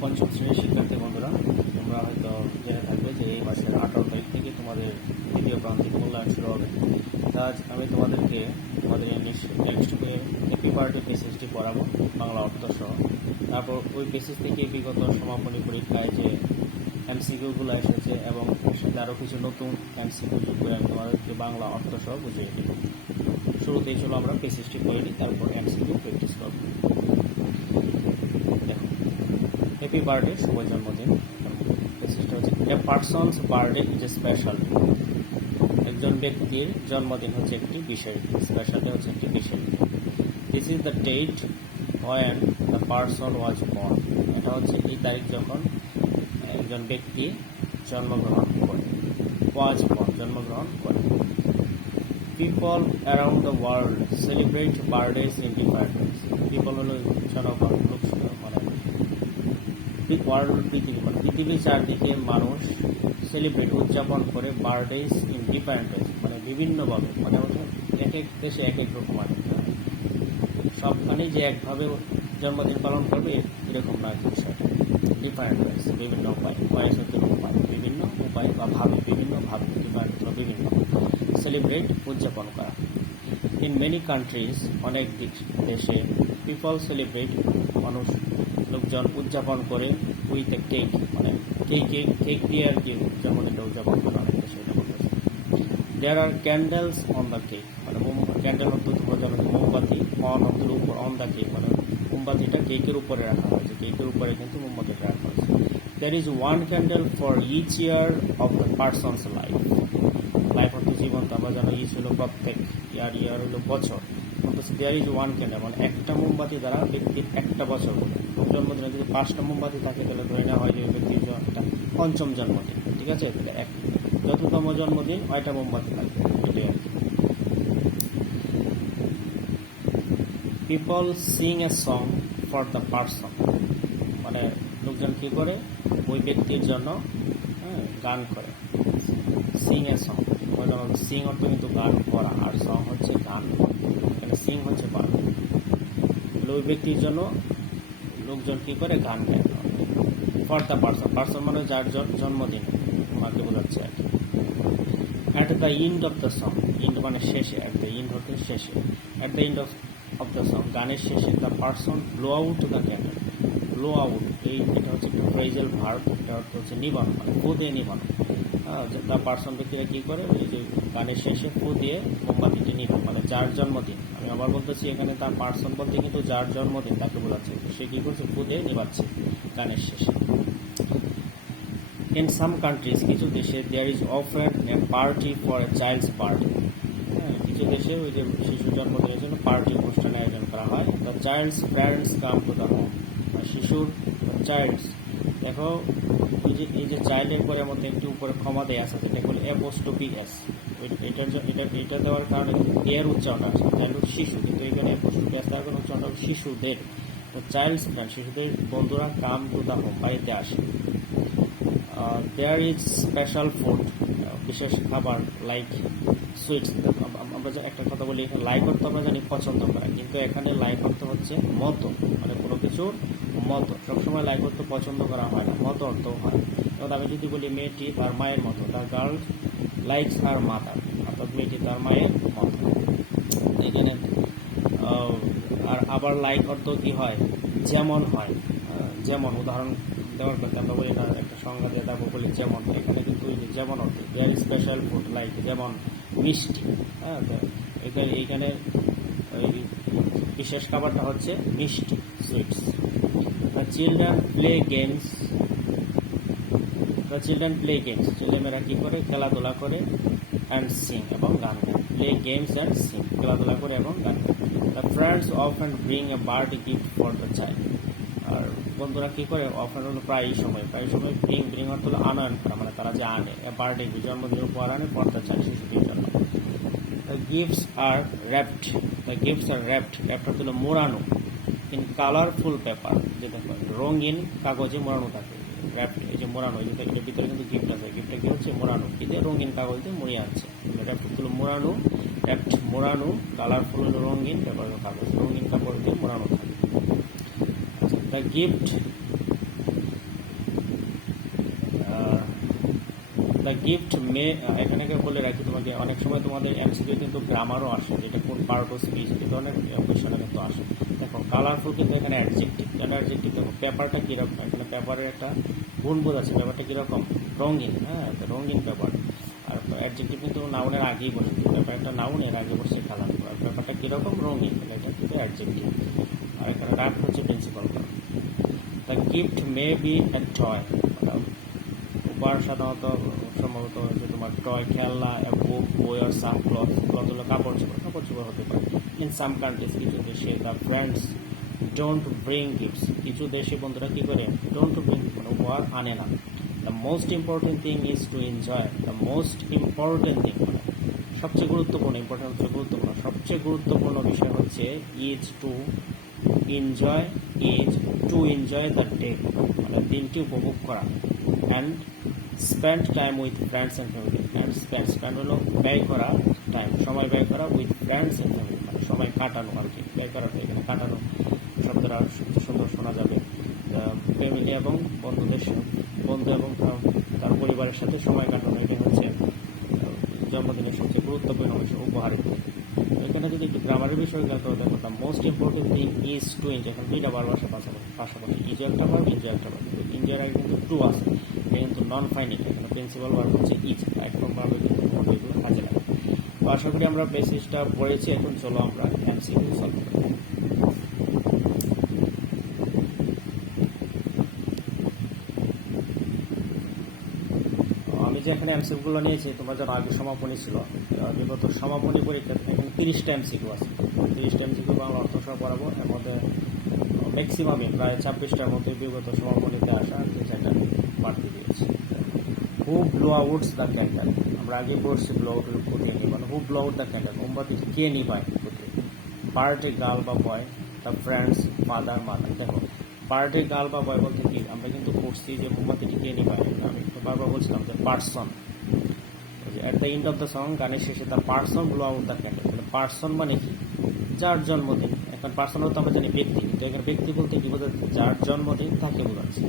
পঞ্চম শ্রেণীর শিক্ষার্থী বন্ধুরা, তোমরা হয়তো জেনে থাকবে যে এই মাসের 18 তারিখ থেকে তোমাদের দ্বিতীয় প্রান্তিক মূল্যায়ন শুরু হবে। আজ আমি তোমাদেরকে তোমাদের নেক্সট হ্যাপি বার্থডে পেসেজটি পড়াবো বাংলা অর্থ সহ। তারপর ওই পেসেজ থেকে বিগত সমাপনী পরীক্ষায় যে এমসিকিউগুলো এসেছে এবং সাথে আরও কিছু নতুন এমসিকিউ যোগ করে আমি তোমাদেরকে বাংলা অর্থ সহ বুঝিয়ে দেব। শুরুতেই চলো আমরা পেসেজটি পড়ে নিই, তারপর এমসিকিউ প্র্যাকটিস করব। দেখো, হ্যাপি বার্থডে, শুভ জন্মদিন। মেসেজটা হচ্ছে a person's birthday is a special. একজন ব্যক্তির জন্মদিন হচ্ছে একটি বিষয়, স্পেশাল ডে হচ্ছে একটি বিষয়। This is the date when the person was born. এটা হচ্ছে এই তারিখ যখন একজন ব্যক্তি জন্মগ্রহণ করে, ওয়াজ বর্ন জন্মগ্রহণ করে। People around the world celebrate birthdays in different ways. People হলো জনগণ, লোক, মানে পৃথিবীর চারদিকে মানুষ সেলিব্রেট উদযাপন করে বার্থডেজ ইন ডিফারেন্ট ওয়েজ, মানে বিভিন্নভাবে, মানে এক এক দেশে এক এক রকম আছে। সবখানেই যে একভাবে জন্মদিন পালন করবে এরকম নয় বিষয়টা। ডিফারেন্ট ওয়েজ, বিভিন্ন উপায়, বিভিন্ন উপায় বা ভাবে, বিভিন্ন ভাবে, ডিফারেন্ট বিভিন্ন সেলিব্রেট উদযাপন করা। ইন মেনি কান্ট্রিজ, অনেক দেশে, পিপল সেলিব্রেট, লোকজন উদযাপন করে উইথ এ কেক, মানে কেক দিয়ে আর কি জন্মদিনটা উদযাপন করা অনেক দেশে। দেয়ার আর ক্যান্ডেলস অন দ্য কেক, মানে ক্যান্ডেল অর্থ মোমবাতি, অন দ্য কেক, মানে মোমবাতিটা কেকের উপরে রাখা হয়েছে, কেকের উপরে কিন্তু মোমবাতিটা রাখা হয়েছে। There is one candle for each year of the person's life. Life অর্থ জীবন, তো আমরা জানো ইচ হলো প্রত্যেক, ইয়ার হলো বছর। দেয়ার ইজ ওয়ান ক্যান্ডেল, মানে একটা মোমবাতি দ্বারা ব্যক্তির একটা বছর বলে। জন্মদিনে যদি 5টা মোমবাতি থাকে তাহলে ধরে নেওয়া হয় যে ব্যক্তির একটা পঞ্চম জন্মদিন, ঠিক আছে? তাহলে যততম জন্মদিন 9টা মোমবাতি থাকবে, এটাই আর কি। People Singh a song for the person, মানে লোকজন কী করে ওই ব্যক্তির জন্য গান করে। সিং এ সং, সিং অর্থ কিন্তু গান করা, আর সং হচ্ছে গান, এখানে সিং হচ্ছে গান। ওই ব্যক্তির জন্য লোকজন কী করে গান গায় ফর দ্য পারসন। পারসন মানে যার জন্মদিন, তোমাকে বোঝাচ্ছে আর কি। At the end of the song, end মানে শেষে, অ্যাট দ্য এন্ড হতে শেষে, at the end of the song গানের শেষে, the person blow out the candle. Blow out, এটা হচ্ছে একটা ফ্রেজাল ভার্ব, এটা অর্থ হচ্ছে নিবানো, মানে ফু দিয়ে নিবানো। দ্য পারসন ব্যক্তিরা কী করে, এই যে গানের শেষে ফু দিয়ে মোমবাতিটি নিবান, মানে যার জন্মদিন। আমি আবার বলতেছি, এখানে তার পারসন বলতে কিন্তু যার জন্মদিন তাকে বোঝাচ্ছে, সে কী করছে, ফু দিয়ে নিবাচ্ছে গানের শেষে। ইন সাম কান্ট্রিজ, কিছু দেশে, there is often a party for a child's birthday. কিছু দেশে ওই যে শিশু জন্মদিনের জন্য পার্টি অনুষ্ঠানের আয়োজন করা হয়। The child's parents come to the home, শিশুর চাইল্ডস, দেখো এই যে চাইল্ডের পরে মধ্যে একটু উপরে ক্ষমা দেয়া আছে, যেটা বলে অ্যাপোস্ট্রফি এস, এটা দেওয়ার কারণে এর উচ্চারণটা আছে, চাইল্ড শিশু, কিন্তু এখানে অ্যাপোস্ট্রফি এস দেওয়ার কারণে উচ্চারণটা শিশুদের। তো চাইল্ডস ফ্রেন্ড, শিশুদের বন্ধুরা, কাম টু দ্য হোম, বাড়িতে আসে। দেয়ার ইজ স্পেশাল ফুড, বিশেষ খাবার, লাইক সুইটস। আমরা যে একটা কথা বলি, এখানে লাইক অর্থ আমরা জানি পছন্দ করা, কিন্তু এখানে লাইক অর্থ হচ্ছে মতো, মানে কোনো কিছুর মতো। সবসময় লাইক অর্থ পছন্দ করা হয় না, মতো অর্থও হয়। এবং আমি যদি বলি মেয়েটি তার মায়ের মতো, the girl likes her mother, অর্থাৎ মেয়েটি তার মায়ের মতো। এখানে আর আবার লাইক অর্থ কী হয়, যেমন হয়, যেমন উদাহরণ দেওয়ার কথা আমরা বলি না, একটা সংজ্ঞা দিয়ে তারপর বলি যেমন। এখানে কিন্তু যেমন অর্থ, দেয়ার স্পেশাল ফুড, লাইক যেমন মিষ্টি। এইখানে বিশেষ খাবারটা হচ্ছে মিষ্টি, sweets. The children play games, ছেলেমেয়েরা কী করে, খেলাধুলা করে, অ্যান্ড সিং, এবং গান গায়। প্লে গেমস অ্যান্ড সিং, খেলাধুলা করে এবং গান গায়। The friends often bring a birthday gift for the child, আর বন্ধুরা কী করে, অফেন হলো প্রায় সময় ব্রিং অর্থ হলো আনয়ন করা, মানে তারা যে আনে, বার্থডে জন্মদিন উপহার আনে ফর দ্য চাইল্ড, শিশুটির জন্য। The gifts are wrapped, wrapped অর্থ হলো মোড়ানো, ইন কালারফুল পেপার, যেটা রঙিন কাগজে মোড়ানো থাকে। র্যাপড, এই যে মোড়ানো, এটার ভিতরে কিন্তু গিফট আছে, গিফটটা কী হচ্ছে, মোড়ানো, কিন্তু রঙিন কাগজ দিয়ে মুড়িয়ে আছে। র্যাপড হলো মোড়ানো, মোড়ানো, কালারফুল হলো রঙিন, পেপার কাগজ, রঙিন কাপড় দিয়ে মোড়ানো থাকে। দ্য গিফট গিফট মে, এখানে বলে রাখি তোমাকে, অনেক সময় তোমাদের এমসিকিউ কিন্তু গ্রামারও আসে, যেটা কোন পার্ট অফ স্পিচ এই ধরনের কোয়েশ্চনে কিন্তু আসে। দেখো কালারফুল কিন্তু এখানে অ্যাডজেক্টিভ, কেন অ্যাডজেক্টিভ? দেখো পেপারটা কীরকম, এখানে পেপারের একটা গুণ বোধ আছে, পেপারটা কীরকম রঙিন, হ্যাঁ রঙিন পেপার। আর অ্যাডজেক্টিভ কিন্তু নাউনের আগেই বসে, পেপার একটা নাউনের আগে বসে কালারফুল, আর পেপারটা কীরকম রঙিন, এটা কিন্তু অ্যাডজেক্টিভ। আর এখানে রাগ হচ্ছে প্রিন্সিপাল কারণ। The gift may B A toy, উপহার সাধারণত সম্ভবত যে তোমার টয়, খেলনা, বুক, বই, আর সাম ক্লথ, ক্লথ হলো কাপড় চোপড় হতে পারে। ইন সাম কান্ট্রিজ, কিছু দেশে the friends don't bring gifts, কিছু দেশে বন্ধুরা কী করে ডোন্ট ব্রিং, মানে উপহার আনে না। The most important thing is to enjoy, the most important thing মানে সবচেয়ে গুরুত্বপূর্ণ, ইম্পর্টেন্ট হচ্ছে গুরুত্বপূর্ণ, সবচেয়ে গুরুত্বপূর্ণ বিষয় হচ্ছে is to enjoy, is to enjoy the day, মানে দিনটি উপভোগ করা। And spend time with friends and family, and spend হলো ব্যয় করা, টাইম সময় ব্যয় করা, উইথ ফ্রেন্ডস অ্যান্ড ফ্যামিলি মানে সময় কাটানো আর কি, ব্যয় করা, এখানে কাটানো শব্দটা সুন্দর শোনা যাবে। ফ্যামিলি এবং বন্ধুদের, বন্ধু এবং তার পরিবারের সাথে সময় কাটানো, এটা হচ্ছে জন্মদিনের সবচেয়ে গুরুত্বপূর্ণ বিষয়, উপহার। এখানে যদি একটু গ্রামারের বিষয় দেখো, দেখো the most important thing is to enjoy, এখন দুইটা বার ভাষা পাশাপাশি, ইজ একটা বার, এনজয় একটা বার, কিন্তু এনজয়ের আগে কিন্তু টু আছে, এটা কিন্তু নন ফাইনিট, এখানে প্রিন্সিপাল বার হচ্ছে ইজ, একরকমভাবে কিন্তু এগুলো কাজে লাগে। তো আশা করি আমরা বেসিসটা পড়েছি, এখন চলো আমরা এমসিকিউ সলভ করি। আমি যে এখানে এমসিকিউগুলো নিয়েছি, তোমরা যারা আগে সমাপনী ছিল, বিগত সমাপনী পরীক্ষাতে এখানে 30টা এমসিকিউ আছে, 30টা এমসিকিউ বাংলা অর্থ সহ পড়াবো। এর মধ্যে ম্যাক্সিমামে প্রায় 26টার মধ্যে বিগত সমাপনীতে আসা যে চারটা বাড়তি দিয়েছি। হু ব্লো আউটস দ্য ক্যান্ডেল, আমরা আগে পড়ছি ব্লো আউটের প্রতি নিবান, হু ব্লো আউট দ্য ক্যান্ডেল, মোমবাতি কে নিবায় প্রতি, বার্থডে গার্ল বা বয়, দ্য ফ্রেন্ডস, ফাদার, মাদার। দেখো বার্থডে গার্ল বা বয় বলতে কি, আমরা কিন্তু পড়ছি যে মোমবাতিটি কে নিবায়, আমি বারবার বলছিলাম যে person, at the end of the song, গানের শেষে the person blow out the candle, person মানে কি, যার জন্মদিন। এখন পার্সন তো আমরা জানি ব্যক্তি, কিন্তু এখানে ব্যক্তি বলতে কি বোঝাচ্ছে, যার জন্মদিন তাকে বোঝাচ্ছে।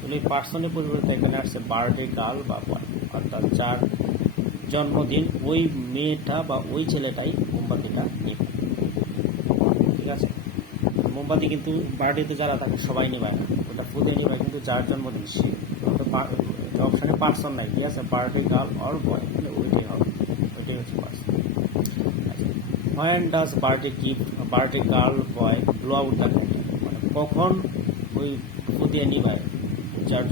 তাহলে এই পার্সনের পরিবর্তে এখানে আসছে বার্থডে গার্ল বা বয়, অর্থাৎ যার জন্মদিন ওই মেয়েটা বা ওই ছেলেটাই মোমবাতিটা নেবে, ঠিক আছে। মোমবাতি কিন্তু বার্থডেতে যারা থাকে সবাই নেবায় না, ওটা ফুদে নেবায় কিন্তু যার জন্মদিন সে, অপশানে পার্সন নাই, ঠিক আছে, বার্থডে গার্ল অর বয়, তাহলে ওইটাই হবে, ওইটাই হচ্ছে person. When does birthday girl boy blow out the candle, মানে কখন ওই ফুদিয়ে নিবায়, যার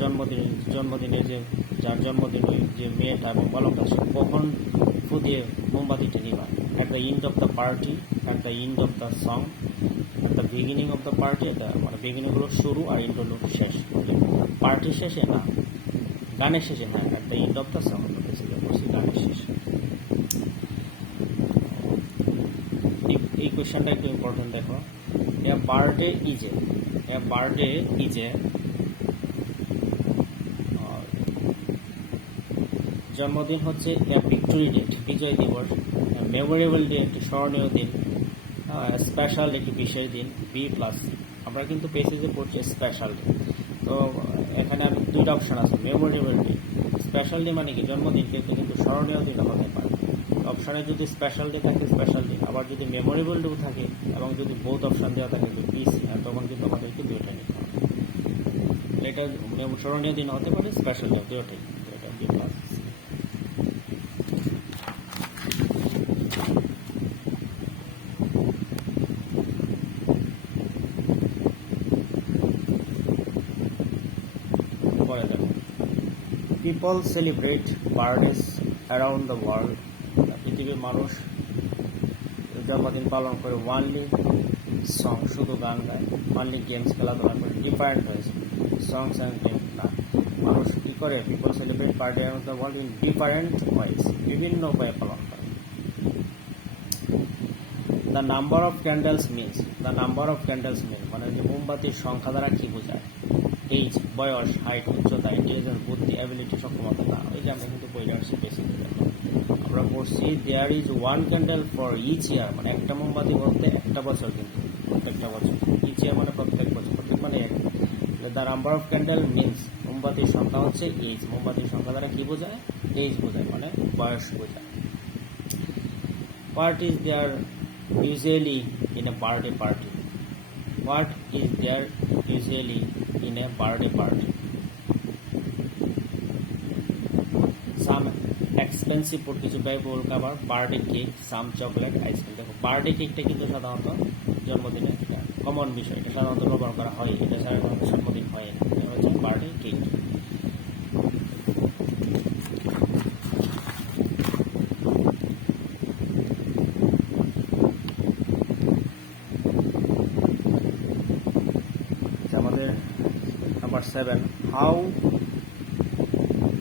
জন্মদিনে যে যার জন্মদিন ওই যে মেয়েটা এবং বালকটা, সে কখন ফুদিয়ে মোমবাতিটা নিবায়। At the end of the party, at the end of the song, at the beginning of the party, মানে বিগিনিং হলো শুরু আর এন্ড হলো শেষ, পার্টির শেষে না, গানের শেষে, হ্যাঁ at the end of the song বলছি, গানের শেষে। এই কোয়েশ্চনটা একটু ইম্পর্টেন্ট, দেখো এ বার্থডে ইজ এ জন্মদিন হচ্ছে এ ভিক্টোরি ডে, বিজয় দিবস, মেমোরেবল ডে একটি স্মরণীয় দিন, স্পেশাল একটি বিশেষ দিন, বি প্লাস সি। আমরা কিন্তু পেসেজে পড়ছি স্পেশাল ডে, তো এখানে আমি দুইটা অপশান আছে, মেমোরেবল ডে, স্পেশাল ডে মানে কি জন্মদিন, কিন্তু স্মরণীয় দিন হতে পারে। অপশানে যদি স্পেশাল ডে থাকে স্পেশাল ডে, আবার যদি মেমোরেবল ডেও থাকে এবং যদি বোথ অপশান দেওয়া থাকে যে পিসি, তখন কিন্তু আমাদেরকে দুইটা নিতে হবে। এটা স্মরণীয় দিন হতে পারে, স্পেশাল ডে, দুটোই, এটা বি প্লাস সি। পরে দেখো people celebrate birthdays around the world, পৃথিবীর মানুষ জন্মদিন পালন করে, ওয়ানলি সং শুধু গান গায়, ওয়ানলি গেমস খেলাধুলা করে, ডিফারেন্ট হয়েছে সংস অ্যান্ড গেম না, মানুষ কী করে, people celebrate birthday around the world in different ways, বিভিন্ন উপায়ে পালন করে। The number of candles means, মানে যে মোমবাতির সংখ্যা দ্বারা কী বোঝায়, এইজ বয়স, হাইট উচ্চতা, ইন্টেলিজেন্স বুদ্ধি, অ্যাবিলিটি সক্ষমতা, না ওই যে আমরা কিন্তু বইটা আসছি বেশি আমরা পড়ছি there is one candle for each year, মানে একটা মোমবাতি বলতে একটা বছর, কিন্তু প্রত্যেকটা বছর, ইচ ইয়ার মানে প্রত্যেক বছর, প্রত্যেক মানে এক। The number of candle means মোমবাতির সংখ্যা হচ্ছে এজ। মোমবাতির সংখ্যা দ্বারা কি বোঝায়? এজ বোঝায়, মানে বয়স বোঝায়। What is there usually in a birthday party? What is there usually in a birthday party? Some expensive food, কিছু ব্যয়বহুল খাবার, বার্থডে কেক, সাম চকলেট, আইসক্রিম। দেখো বার্থডে কেকটা কিন্তু সাধারণত জন্মদিনে কমন বিষয়, এটা সাধারণত ব্যবহার করা হয়, এটা সাধারণত জন্মদিন হয় না, এটা হচ্ছে বার্থডে কেক। আমাদের number 7, how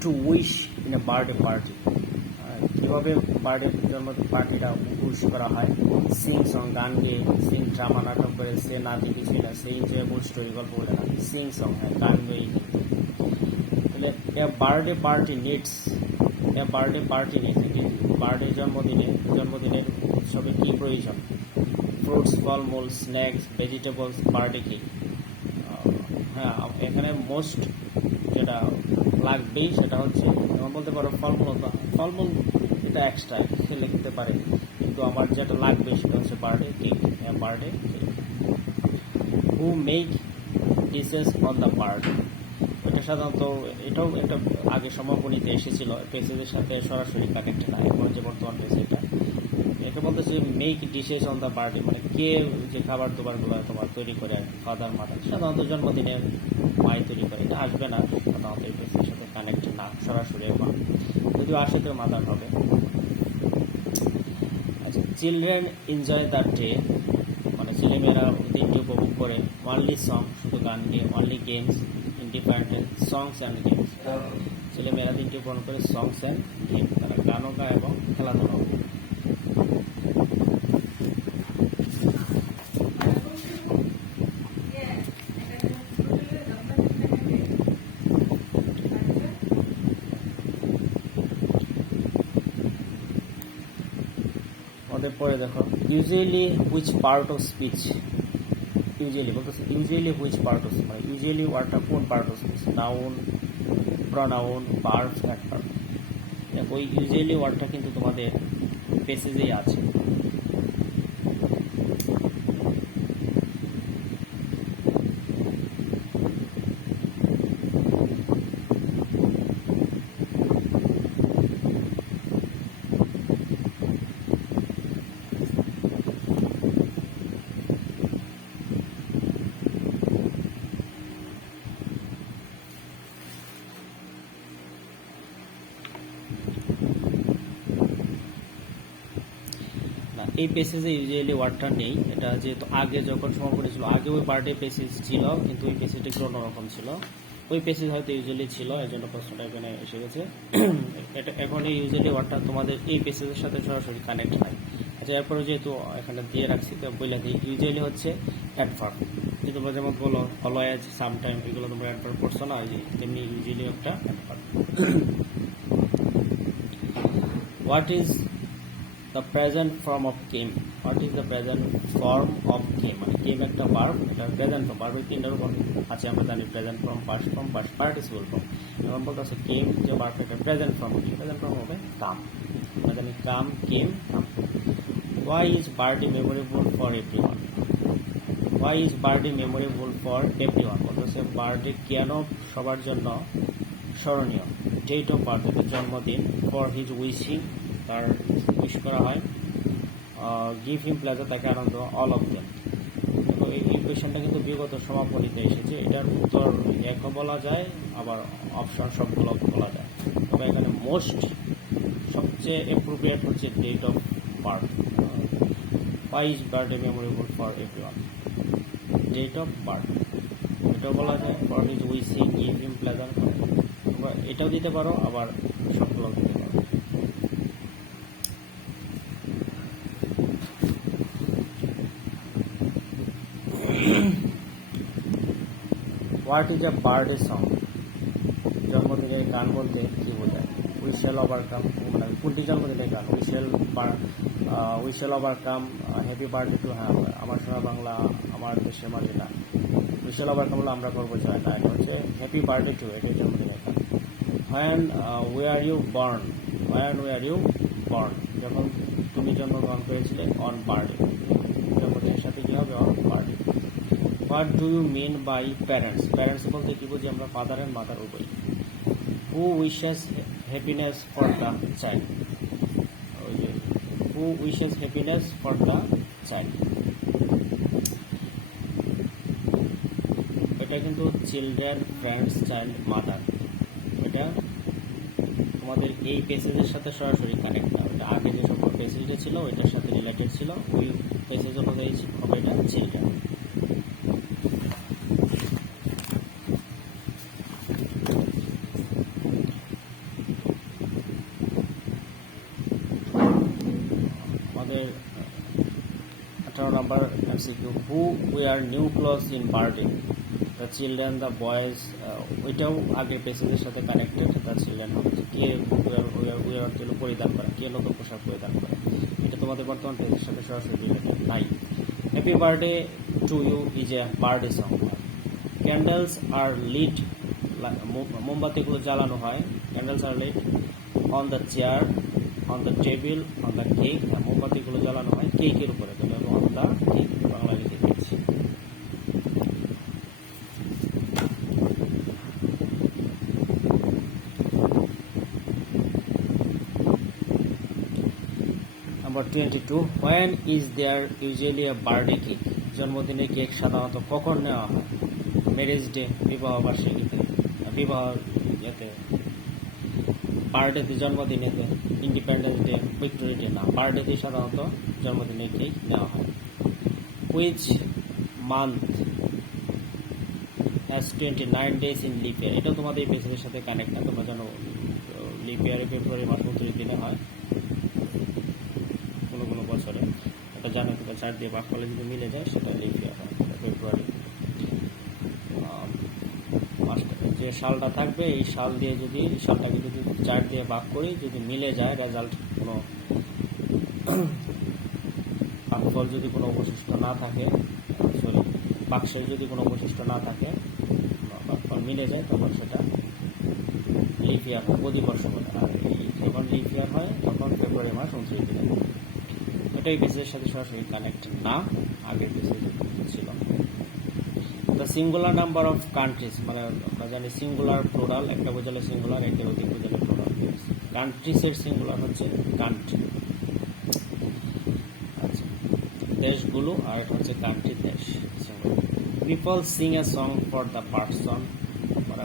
to wish in a birthday party. কীভাবে বার্থডে জন্মদিন পার্টিটা উইশ করা হয়? সিং সং, গান গেয়ে, সিং ড্রামা, নাটক করে, সে নাচে কিছুই না, সে এনজয়েবল স্টোরি, গল্প বলে না, সিং সং, হ্যাঁ গান গেয়ে। তাহলে বার্থডে পার্টি নিডস বার্থডে জন্মদিনের উৎসবে কী প্রয়োজন? ফ্রুটস, ফলমূল, স্ন্যাক্স, ভেজিটেবলস, বার্থডে কেক। হ্যাঁ, এখানে মোস্ট যেটা লাগবেই সেটা হচ্ছে, যেমন বলতে পারো ফলমূল এটা এক্সট্রা সে লিখতে পারে, কিন্তু আমার যেটা লাগবে সেটা হচ্ছে birthday cake. Birthday cake. Who make dishes on the birthday. এটা সাধারণত এটাও একটা আগে সমাপনীতে এসেছিল, পেসেজের সাথে সরাসরি কানেক্ট না, এখন যে বর্তমান পেজ এটা বলতেছে make dishes on the birthday, মানে কে যে খাবার দাবারগুলো তোমার তৈরি করে, ফাদার মাদার, সাধারণত জন্মদিনে মাই তৈরি করে, এটা আসবে না সাধারণত এই পেজের সাথে কানেক্ট না সরাসরি, এখন যদিও আসে তো মাদার হবে। আচ্ছা, চিলড্রেন এনজয় দ্য ডে, মানে ছেলেমেয়েরা দিনটি উপভোগ করে। অনলি সং, শুধু গান গিয়ে। Only games, independent songs and games, ছেলেমেয়েরা দিনটি উপভোগ করে সংস অ্যান্ড গেম, তারা গানও গায় এবং খেলাধুলাও। পরে দেখো, usually which part of speech, usually বলতেছে usually which part of speech, মানে ইউজুয়ালি ওয়ার্ডটা কোন part of speech? Noun, pronoun, verb, adverb. দেখো ওই ইউজুয়ালি ওয়ার্ডটা কিন্তু তোমাদের পেসেজেই আছে। এই পেসেজে ইউজুয়ালি ওয়ার্ডটা নেই, এটা যেহেতু আগে যখন সমাপনী ছিল, আগে ওই বার্থডে পেসেজ ছিল, কিন্তু ওই পেসেজটা একটু অন্যরকম ছিল, ওই পেসেজ হয়তো ইউজুয়ালি ছিল, এই জন্য প্রশ্নটা এখানে এসে গেছে। এটা এখন এই ইউজুয়ালি ওয়ার্ডটা তোমাদের এই পেসেজের সাথে সরাসরি কানেক্ট হয়। আচ্ছা, এরপরে যেহেতু এখানে দিয়ে রাখছি তো বলে দিই, ইউজুয়ালি হচ্ছে অ্যাডভার্ব, যে তোমরা যেমন বলো অলওয়েজ, সামটাইম, এগুলো তোমরা অ্যাডভার্ব করছো না, যে তেমনি ইউজুয়ালি একটা adverb. What is the present form of came? What is the present form of came? মানে came একটা verb, এটা present form, verb এর তিনটার উপর আছে, আমরা জানি present form, past form, past participle form। এখন বলতেছে came যে verb এটা present form, present form হবে come, আমরা জানি come, came, come। Why is birthday memorable for everyone? Why is birthday memorable for everyone? বলতেছে বার্থডে কেন সবার জন্য স্মরণীয়? ডেট অফ বার্থ, জন্মদিন। ফর হিজ উইশিং, তার উইশ করা হয়। গিভ হিম প্লেজার, তাকে আনন্দ। All of them. তো এই কোয়েশনটা কিন্তু বিগত সমাপনীতে এসেছে, এটার উত্তর একও বলা যায়, আবার অপশন সবগুলো বলা যায়, তবে এখানে সবচেয়ে অ্যাপ্রোপ্রিয়েট হচ্ছে date of birth. Why is birthday memorable for everyone? Date of birth, এটাও বলা যায়। For his wishing, give him pleasure, এটাও দিতে পারো, আবার সবগুলো দিতে পারো। What is a birthday song? জন্মদিনের গান বলতে কি বোঝায়? উই শ্যাল ওভারকাম, মানে কোনটি জন্মদিনের গান? We shall overcome, happy birthday two, হ্যাঁ আমার সোনা বাংলা, আমার দেশের মাটিটা, উই অফিসিয়াল আবার কেমন আমরা করবো চাই না, এটা হচ্ছে হ্যাপি বার্থডে টু, এটা জন্মদিন লেখা। When were you born, when were you born, যখন তুমি জন্মগ্রহণ করেছিলে, অন বার্থডে, জন্মদিনের সাথে কী হবে, on birthday. What do you mean by parents, parents বলতে কী বুঝি আমরা, ফাদার অ্যান্ড মাদার উভয়। Who wishes happiness for the child, ওই যে who wishes happiness for the child, এটা কিন্তু চিলড্রেন, ফ্রেন্ডস, চাইল্ড, মাদার, এটা তোমাদের এই পেসেজের সাথে সরাসরি কানেক্ট না, ওটা আগে যে সকল পেসেজটা ছিল ওইটার সাথে রিলেটেড ছিল, ওই পেসেজ অনুযায়ী হবে এটা চিলড্রেন। আমাদের 18 নম্বর MCQ, who wear new clothes in birthday, the children, the boys, ওইটাও আগে পেসেজের সাথে কানেক্টেড, দ্য চিলড্রেন হবে কে উইয়ার হল পরিধান করা, কে নতুন পোশাক পরিধান করে, এটা তোমাদের বর্তমান পেসের সাথে সরাসরি রিলেটেড নাই। Happy birthday to you is a birthday song. Candles are lit, মোমবাতিগুলো জ্বালানো হয়, candles are lit on the chair, on the table, on the cake, মোমবাতিগুলো জ্বালানো হয় কেকের উপরে, তাহলে অন দ্য কেক বাংলা লিখে দিয়েছি। Number 22, when is there usually a birthday cake, জন্মদিনে কেক সাধারণত কখন নেওয়া হয়, ম্যারেজ ডে, বিবাহ বার্ষিকীতে, বিবাহ ইয়েতে, বার্থডেতে, জন্মদিনেতে, ইন্ডিপেন্ডেন্স ডে, ভিক্টোরি ডে না, বার্থডেতে সাধারণত জন্মদিনে কেক নেওয়া হয়। Which month has 29 days in lip ইয়ার, এটা তোমাদের এই পেজের সাথে কানেক্ট না, তোমরা জানো লিপ ইয়ারে ফেব্রুয়ারি মাস 29 দিনে হয় কোনো কোনো বছরে, এটা জানো, তোমরা 4 দিয়ে ভাগ করলে যদি মিলে যায় সেটা লিপ ইয়ার হয়, ফেব্রুয়ারি মাসটা, যে সালটা থাকবে এই সাল দিয়ে যদি সালটাকে যদি 4 দিয়ে ভাগ করি, যদি মিলে যায় রেজাল্ট, কোনো ভাগফল যদি কোনো অবশিষ্ট না থাকে, সরি বাক্সের যদি কোনো অবশিষ্ট না থাকে, ভাগফল মিলে যায়, তখন সেটা লিপ ইয়ার হয়, প্রতিবর্ষ বলে। আর যখন লিপ ইয়ার হয় তখন ফেব্রুয়ারি মাস 29 দিনে, এটাই পেজের সাথে সরাসরি কানেক্ট না, আগের পেজে ছিল। The singular number of countries, মানে আমরা জানি সিঙ্গুলার প্লুরাল, একটা বোঝালে সিঙ্গুলার, একের অধিক বোঝালে প্লুরাল। কান্ট্রিজের সিঙ্গুলার হচ্ছে কান্ট্রি, আচ্ছা দেশগুলো, আর এটা হচ্ছে কান্ট্রি, দেশ। People Singh a song for the person, মানে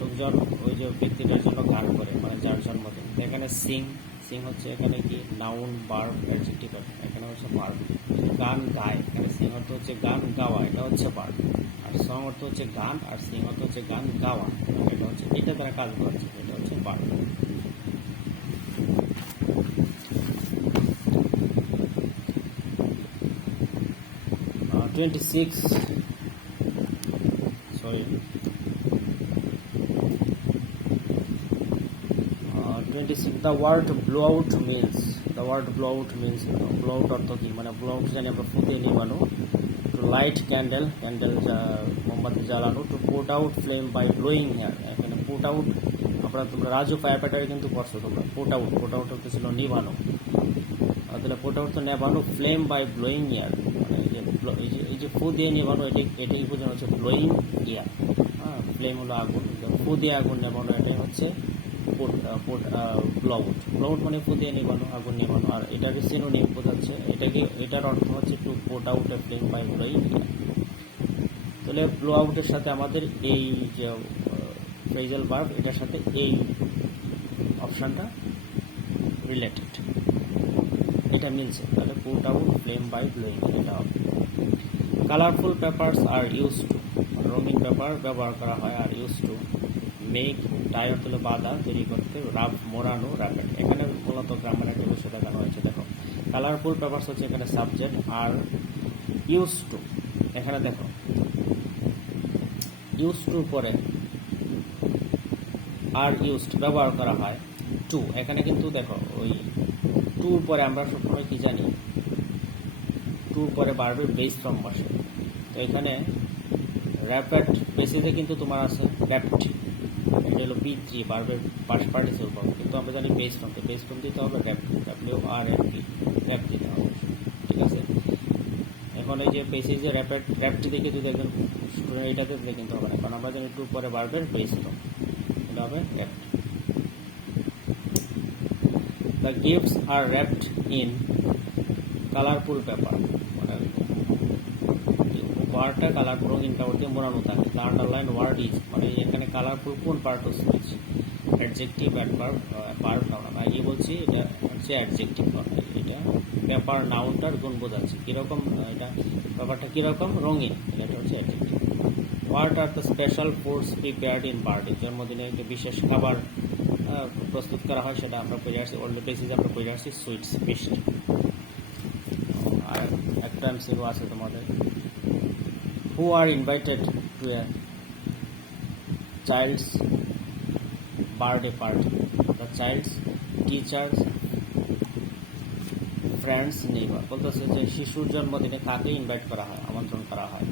লোকজন ওই যে ব্যক্তিটার জন্য গান করে, মানে যার জন্মদিন। এখানে সিং, সিং হচ্ছে এখানে কি নাউন, ভার্ব, অ্যাডজেক্টিভ, এখানে হচ্ছে ভার্ব। গান গায়, এখানে সিং অর্থ হচ্ছে গান গাওয়া, এটা হচ্ছে ভার্ব। আর সং অর্থ হচ্ছে গান, আর সিং অর্থ হচ্ছে গান গাওয়া, এটা হচ্ছে এটা দ্বারা কাজ করছে, এটা হচ্ছে verb. Sorry, 26, the word blow out means, the word blow out means, blow out অর্থ কি, মানে blow out জানি আমরা ফুটিয়ে নিবানো, to light candle, candle মোমবাতি জ্বালানো, to put out flame by blowing air, এখানে put out আমরা তোমরা রাজু ফায়ার ফাইটারে কিন্তু পড়ছো তোমরা, put out অর্থ ছিল নিবানো, তাহলে put out তো নেবানো, flame by blowing air, মানে এই যে ফু দিয়ে নেবানো, এটাই বোঝানো হচ্ছে blowing air। হ্যাঁ, ফ্লেম হলো আগুন, ফু দিয়ে আগুন নেবানো, এটাই হচ্ছে ব্লাউট, মানে ফু দিয়ে নেবানো, আগুন নেবানো। আর এটাকে সিনোনিম বোঝাচ্ছে, এটার অর্থ হচ্ছে to put out a flame by blowing air. তাহলে ব্লো আউটের সাথে আমাদের এই যে ফ্রেজাল ভার্ব, এটার সাথে এই অপশানটা রিলেটেড, এটা মিলছে, তাহলে put out flame by blowing, এটা হবে। Colourful papers are used to, রঙিন পেপার ব্যবহার করা হয়, are used to make, tie অর্থ হলো বাধা, তৈরি করতে, রাফ মোড়ানো, রাফেট। এখানে মূলত গ্রামার একটা বিষয় দেখানো হয়েছে। দেখো কালারফুল পেপারস হচ্ছে এখানে সাবজেক্ট, আর ইউজ টু, এখানে দেখো ইউজ টুর পরে আর ইউজড ব্যবহার করা হয়, টু, এখানে কিন্তু দেখো ওই টুর পরে আমরা সবসময় কি জানি, টুর পরে ভার্বের বেস ফর্ম বসে, তো এখানে র্যাপেড বেসিসে কিন্তু তোমার আছে র্যাপ্ট, এটা হলো P3 ভার্বের পাস্ট পার্টিসিপল ফর্ম, কিন্তু আমরা জানি বেসড অন দিতে হবে WRFP র্যাপ দিতে হবে, ঠিক আছে। এখন এই যে বেসিসে র্যাপটি দেখে যদি একজন স্টুডেন্ট এটাতে দিলে কিন্তু হবে না, কারণ আমরা জানি টু পরে ভার্বের বেসড অন, এটা হবে wrapped. The gifts are wrapped in colourful paper, মানে ওয়ার্ডটা কালারফুল রঙিন কাপড় দিয়ে মোড়ানো থাকে। দ্য আন্ডারলাইন ওয়ার্ড ইজ, মানে এখানে কালারফুল কোন part of speech, adjective verb noun. আমি আগে বলছি এটা হচ্ছে অ্যাডজেক্টিভ, এটা পেপার নাউনটার গুণ বোঝাচ্ছে কীরকম, এটা ব্যাপারটা কীরকম রঙিন, এটা হচ্ছে adjective. What are the special foods prepared in birthday, জন্মদিনে একটা বিশেষ খাবার প্রস্তুত করা হয়, সেটা আমরা পড়ে আসছি ওল্ড বেসিস, আমরা পড়ে আসছি সুইটস মিষ্টি। আর একটা এমসিকিউ আছে তোমাদের, who are invited to a child's birthday party, the child's teachers, friends, neighbor। বলতেছে যে শিশুর জন্মদিনে কাকে ইনভাইট করা হয়, আমন্ত্রণ করা হয়,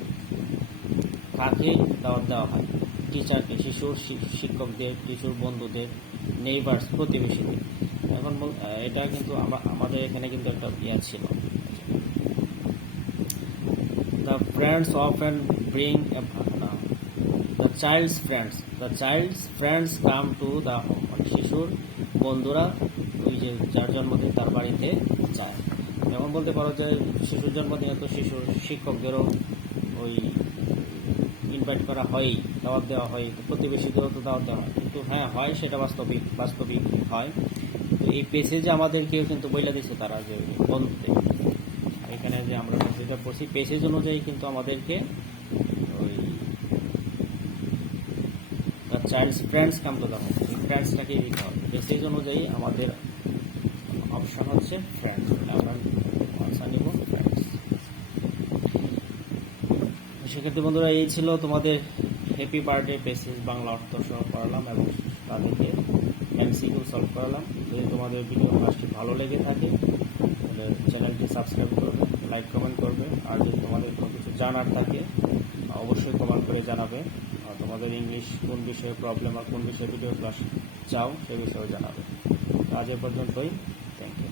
কাকে দাওয়াত দেওয়া হয়, টিচারকে, শিশুর শিক্ষকদের, শিশুর বন্ধুদের, নেইবার্স প্রতিবেশীদের। এখন এটা কিন্তু আমাদের এখানে কিন্তু একটা ইয়া ছিল, the friends often bring the child's friends come to the home, মানে শিশুর বন্ধুরা ওই যে যার জন্মদিন তার বাড়িতে যায়। যেমন বলতে পারো যে শিশুর জন্মদিনে তো শিশুর শিক্ষকদেরও ওই ইনভাইট করা হয়ই, দাওয়াত দেওয়া হয়, প্রতিবেশীদেরও তো দাওয়াত দেওয়া হয়, কিন্তু হ্যাঁ হয় সেটা বাস্তবিক হয়। তো এই পেসেজে আমাদেরকেও কিন্তু বইলা দিচ্ছে তারা যে বন্ধুদের, এখানে যে আমরা যেটা পড়ছি পেসেজ অনুযায়ী কিন্তু আমাদেরকে ওই child's friends come to the home, ফ্রেন্ডসটাকেই দিতে হবে। পেসেজ অনুযায়ী আমাদের অপশন হচ্ছে ফ্রেন্ডস, আমরা আনসার নিব ফ্রেন্ডস। সেক্ষেত্রে বন্ধুরা এই ছিল তোমাদের হ্যাপি বার্থডে পেসেজ বাংলা অর্থ সহ পড়ালাম এবং তাদেরকে এমসিকিউ সলভ করালাম। যদি তোমাদের ভিডিও ক্লাসটি ভালো লেগে থাকে তাহলে চ্যানেলটি সাবস্ক্রাইব করবে, লাইক কমেন্ট করবে, আর যদি তোমাদের কোনো কিছু জানার থাকে অবশ্যই কমেন্ট করে জানাবে। আর তোমাদের ইংলিশ কোন বিষয়ে প্রবলেম আর কোন বিষয়ে ভিডিও ক্লাস চাও সে বিষয়েও জানাবে। আজ এ পর্যন্তই, থ্যাংক ইউ।